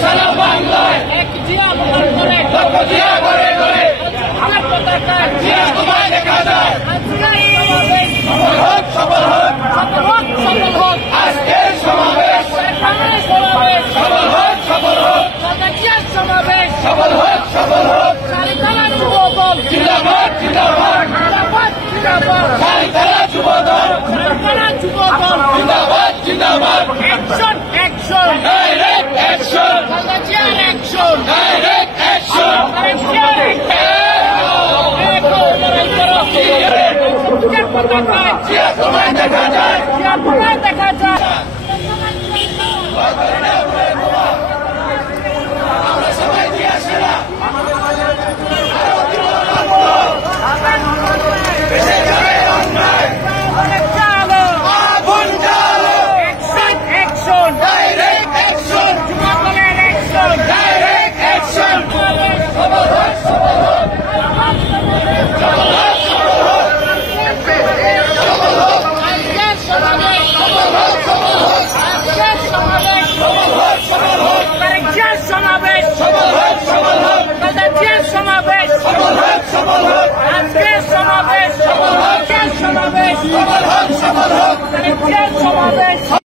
সারা বাংলায় এক জিয়া বহন করে লক্ষ জিয়া করে করে আমার পতাকায় জিয়া তোমায় দেখা যায়। আজকের সমাবেশ সফল হোক সফল হোক সফল হোক আজকের সমাবেশ এখানে সমাবেশ সফল হোক খালেদা জিয়ার সমাবেশ সফল হোক চারিতলা যুবদল জিন্দাবাদ জিন্দাবাদ জিন্দাবাদ জিন্দাবাদ চারিতলা যুবদল চারিতলা যুবদল জিন্দাবাদ জিন্দাবাদ action action direct action Khaleda জিয়ার অ্যাকশন ডাইরেক্ট অ্যাকশন খালেদা জিয়ার জিয়ার পতাকায় জিয়া তোমায় দেখা যায় জিয়া তোমায় দেখা যায়